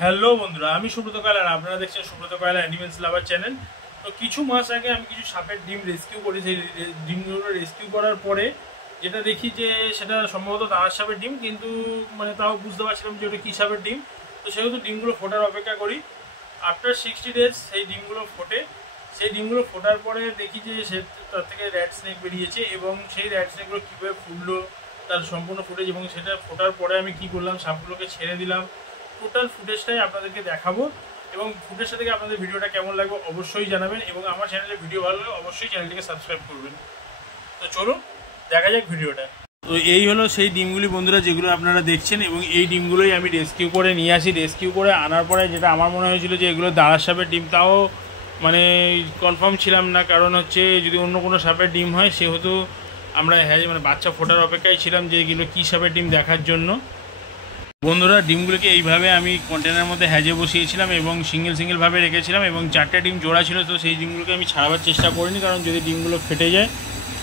Hello বন্ধুরা, আমি সুব্রত কয়লা আর আপনারা দেখছেন সুব্রত কয়লা অ্যানিমেলস লাভার চ্যানেল। তো কিছু মাস আগে আমি কিছু সাপের ডিম রেস্কিউ করি। সেই ডিমগুলো রেস্কিউ করার পরে যেটা দেখি যে সেটা সম্ভবত দাঁড়ার সাপের ডিম, কিন্তু মানে তাও বুঝতে পারছিলাম যে ওটা কী সাপের ডিম। তো সেহেতু ডিমগুলো ফোটার অপেক্ষা করি। আফটার 60 days সেই ডিমগুলো ফোটে। সেই ডিমগুলো ফোটার পরে দেখি যে সে তার থেকে র্যাট স্নেক বেরিয়েছে, এবং সেই র্যাট স্নেকগুলো কীভাবে ফুটলো তার সম্পূর্ণ ফুটেজ, এবং সেটা ফোটার পরে আমি কি করলাম, সাপগুলোকে ছেড়ে দিলাম। টোটাল ফুটেজটাই আপনাদেরকে দেখাবো, এবং ফুটেজটা থেকে আপনাদের ভিডিওটা কেমন লাগবে অবশ্যই জানাবেন, এবং আমার চ্যানেলে ভিডিও ভালো লাগলে অবশ্যই চ্যানেলটিকে সাবস্ক্রাইব করবেন। তো চলুন দেখা যাক ভিডিওটা। তো এই হলো সেই ডিমগুলি বন্ধুরা যেগুলো আপনারা দেখছেন, এবং এই ডিমগুলোই আমি রেস্কিউ করে নিয়ে আসি। রেস্কিউ করে আনার পরে যেটা আমার মনে হয়েছিল যে এগুলো দাঁড়ার সাপের ডিম, তাও মানে কনফার্ম ছিলাম না, কারণ হচ্ছে যদি অন্য কোনো সাপের ডিম হয় সেহেতু আমরা মানে বাচ্চা ফোটার অপেক্ষায় ছিলাম যে এগুলো কী সাপের ডিম দেখার জন্য। বন্ধুরা ডিমগুলোকে এইভাবে আমি কন্টেনারের মধ্যে হ্যাজে বসিয়েছিলাম এবং সিঙ্গেলভাবে রেখেছিলাম, এবং 4টে ডিম জোড়া ছিল। তো সেই ডিমগুলোকে আমি ছাড়াবার চেষ্টা করিনি, কারণ যদি ডিমগুলো ফেটে যায়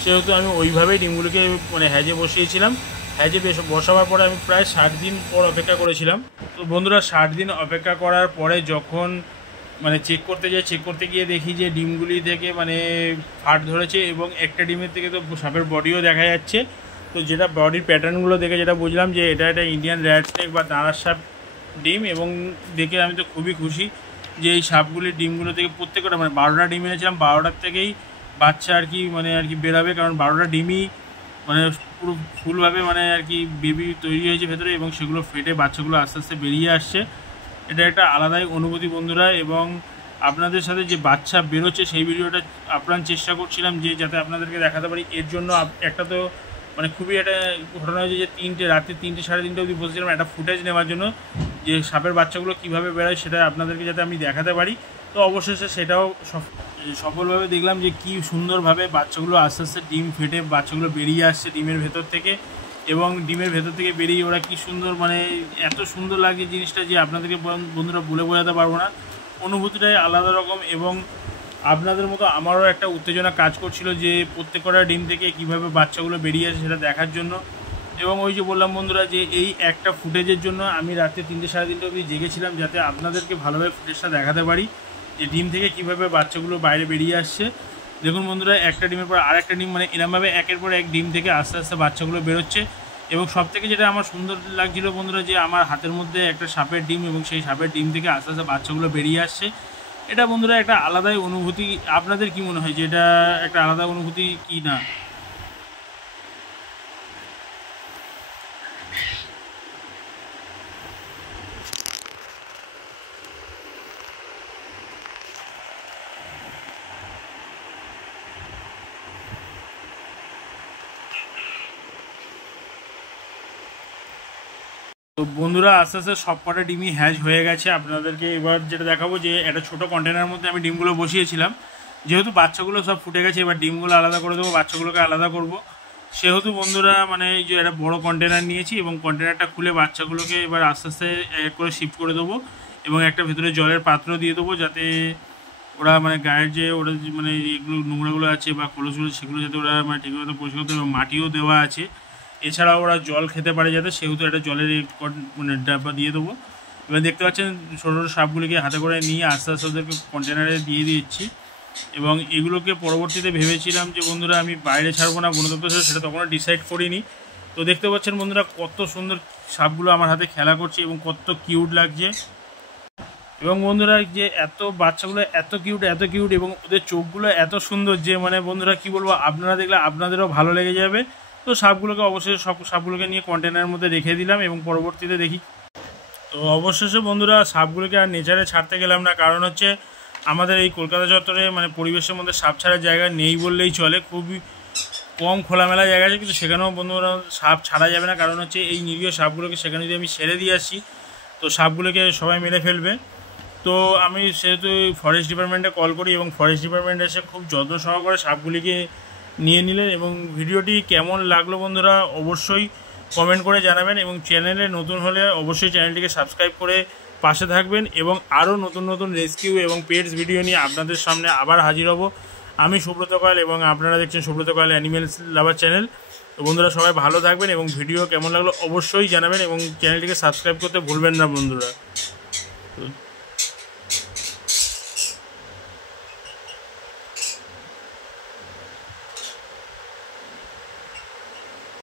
সেহেতু আমি ওইভাবেই ডিমগুলোকে মানে হ্যাজে বসিয়েছিলাম। হ্যাজে বসাবার পরে আমি প্রায় 60 দিন পর অপেক্ষা করেছিলাম। তো বন্ধুরা 60 দিন অপেক্ষা করার পরে যখন মানে চেক করতে গিয়ে দেখি যে ডিমগুলি থেকে মানে ফাট ধরেছে, এবং একটা ডিমের থেকে তো সাপের বডিও দেখা যাচ্ছে। তো যেটা বডির প্যাটার্নগুলো দেখে যেটা বুঝলাম যে এটা একটা ইন্ডিয়ান র্যাট স্নেক বা দাঁড়ার সাপ ডিম, এবং দেখে আমি তো খুবই খুশি যে এই সাপগুলির ডিমগুলো থেকে প্রত্যেকটা মানে 12টা ডিম এনেছিলাম, 12টার থেকেই বাচ্চা আর কি বেরাবে, কারণ 12টা ডিমই মানে পুরো ফুলভাবে মানে আর কি বেবি তৈরি হয়েছে ভেতরে, এবং সেগুলো ফেটে বাচ্চাগুলো আস্তে আস্তে বেরিয়ে আসছে। এটা একটা আলাদাই অনুভূতি বন্ধুরা, এবং আপনাদের সাথে যে বাচ্চা বেরোচ্ছে সেই ভিডিওটা আপ্রাণ চেষ্টা করছিলাম যে যাতে আপনাদেরকে দেখাতে পারি। এর জন্য একটা তো মানে খুবই একটা ঘটনা হয়েছে যে রাত্রি 3টে সাড়ে 3টে অবধি বসেছিলাম একটা ফুটেজ নেওয়ার জন্য যে সাপের বাচ্চাগুলো কীভাবে বেরোয় সেটা আপনাদেরকে যাতে আমি দেখাতে পারি। তো অবশেষে সেটাও সফলভাবে দেখলাম যে কী সুন্দরভাবে বাচ্চাগুলো আস্তে আস্তে ডিম ফেটে বাচ্চাগুলো বেরিয়ে আসছে ডিমের ভেতর থেকে, এবং ডিমের ভেতর থেকে বেরিয়ে ওরা কী সুন্দর মানে এত সুন্দর লাগে জিনিসটা যে আপনাদেরকে বন্ধুরা বলে বোঝাতে পারবো না। অনুভূতিটাই আলাদা রকম, এবং আপনাদের মতো আমারও একটা উত্তেজনা কাজ করছিল যে প্রত্যেকটা ডিম থেকে কীভাবে বাচ্চাগুলো বেরিয়ে আসে সেটা দেখার জন্য। এবং ওই যে বললাম বন্ধুরা যে এই একটা ফুটেজের জন্য আমি রাত্রে 3টে সাড়ে 3টে অবধি জেগেছিলাম, যাতে আপনাদেরকে ভালোভাবে ফুটেজটা দেখাতে পারি যে ডিম থেকে কীভাবে বাচ্চাগুলো বাইরে বেরিয়ে আসছে। দেখুন বন্ধুরা, একটা ডিমের পর আর একটা ডিম মানে এরমভাবে একের পর এক ডিম থেকে আস্তে আস্তে বাচ্চাগুলো বেরোচ্ছে। এবং সবথেকে যেটা আমার সুন্দর লাগছিল বন্ধুরা যে আমার হাতের মধ্যে একটা সাপের ডিম, এবং সেই সাপের ডিম থেকে আস্তে আস্তে বাচ্চাগুলো বেরিয়ে আসছে। এটা বন্ধুরা একটা আলাদাই অনুভূতি। আপনাদের কি মনে হয় যে এটা একটা আলাদা অনুভূতি কি না? তো বন্ধুরা আস্তে আস্তে সব কটা ডিমই হ্যাজ হয়ে গেছে। আপনাদেরকে এবার যেটা দেখাবো যে একটা ছোটো কন্টেনারের মধ্যে আমি ডিমগুলো বসিয়েছিলাম, যেহেতু বাচ্চাগুলো সব ফুটে গেছে এবার ডিমগুলো আলাদা করে দেবো, বাচ্চাগুলোকে আলাদা করব। সেহেতু বন্ধুরা মানে এই যে একটা বড় কন্টেনার নিয়েছি, এবং কন্টেনারটা খুলে বাচ্চাগুলোকে এবার আস্তে আস্তে এক করে শিফট করে দেবো, এবং একটা ভেতরে জলের পাত্র দিয়ে দেবো যাতে ওরা মানে গায়ের যে ওরা মানে এগুলো নোংরাগুলো আছে বা খোলসগুলো সেগুলো যাতে ওরা মানে ঠিকমতো পরিষ্কার করতে, এবং মাটিও দেওয়া আছে। এছাড়াও ওরা জল খেতে পারে যাতে, সেহেতু একটা জলের মানে ডাব্বা দিয়ে দেবো। এবার দেখতে পাচ্ছেন ছোটো ছোটো সাপগুলিকে হাতে করে নিয়ে আস্তে আস্তে ওদেরকে কন্টেনারে দিয়ে দিচ্ছি। এবং এগুলোকে পরবর্তীতে ভেবেছিলাম যে বন্ধুরা আমি বাইরে ছাড়বো না, বনদপ্তর ছাড়বো, সেটা তখনও ডিসাইড করিনি। তো দেখতে পাচ্ছেন বন্ধুরা কত সুন্দর সাপগুলো আমার হাতে খেলা করছে এবং কত কিউট লাগছে। এবং বন্ধুরা যে এত বাচ্চাগুলো এত কিউট, এবং ওদের চোখগুলো এত সুন্দর যে মানে বন্ধুরা কি বলবো, আপনারা দেখলে আপনাদেরও ভালো লেগে যাবে। তো সাপগুলোকে অবশ্যই সব সাপগুলোকে নিয়ে কন্টেনারের মধ্যে রেখে দিলাম, এবং পরবর্তীতে দেখি। তো অবশেষে বন্ধুরা সাপগুলোকে আর নেচারে ছাড়তে গেলাম না, কারণ হচ্ছে আমাদের এই কলকাতা চত্বরে মানে পরিবেশের মধ্যে সাপ ছাড়ার জায়গা নেই বললেই চলে, খুবই কম খোলামেলা জায়গা আছে, কিন্তু সেখানেও বন্ধুরা সাপ ছাড়া যাবে না, কারণ হচ্ছে এই নিরীহ সাপগুলোকে সেখানে যদি আমি ছেড়ে দিয়ে আসি তো সাপগুলোকে সবাই মেরে ফেলবে। তো আমি সেহেতু ফরেস্ট ডিপার্টমেন্টে কল করি, এবং ফরেস্ট ডিপার্টমেন্ট এসে খুব যত্ন সহকারে সাপগুলিকে নিয়ে নিলেন। এবং ভিডিওটি কেমন লাগলো বন্ধুরা অবশ্যই কমেন্ট করে জানাবেন, এবং চ্যানেলে নতুন হলে অবশ্যই চ্যানেলটিকে সাবস্ক্রাইব করে পাশে থাকবেন, এবং আরও নতুন নতুন রেস্কিউ এবং পেটস ভিডিও নিয়ে আপনাদের সামনে আবার হাজির হব। আমি সুব্রত কয়েল, এবং আপনারা দেখছেন সুব্রত কয়েল অ্যানিমেলস লাভার চ্যানেল। তো বন্ধুরা সবাই ভালো থাকবেন, এবং ভিডিও কেমন লাগলো অবশ্যই জানাবেন, এবং চ্যানেলটিকে সাবস্ক্রাইব করতে ভুলবেন না বন্ধুরা। তো